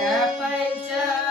Chapéu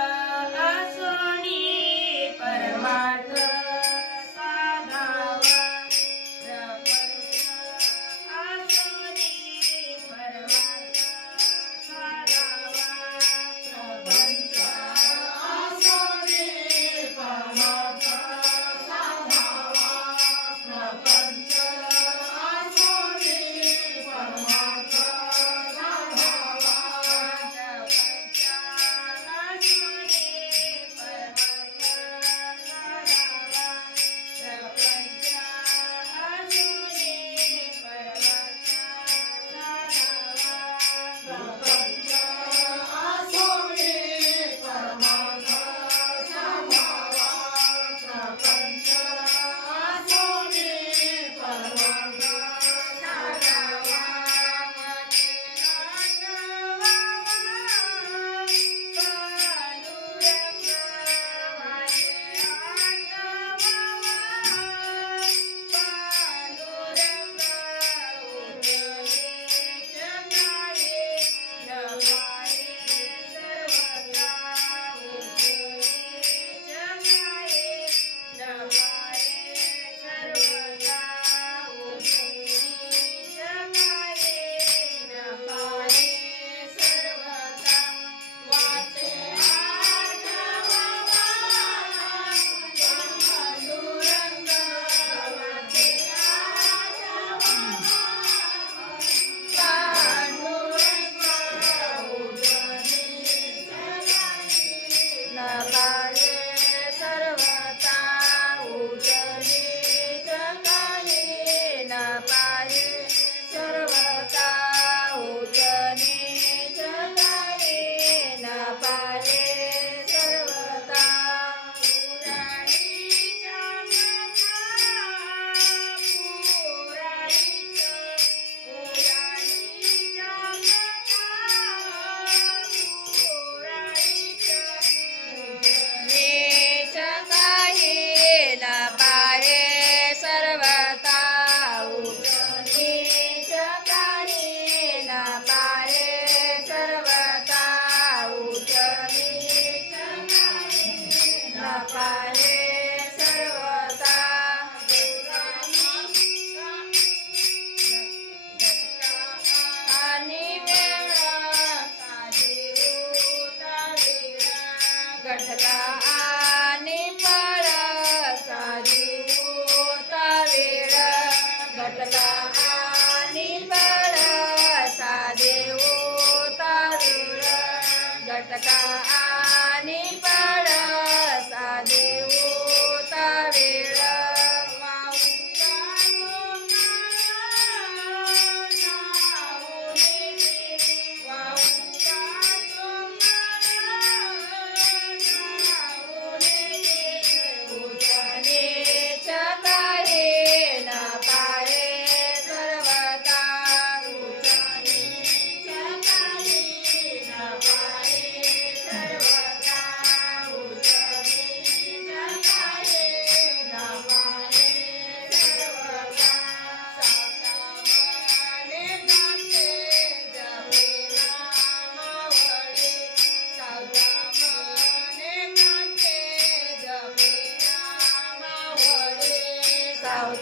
Tao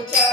escuchar.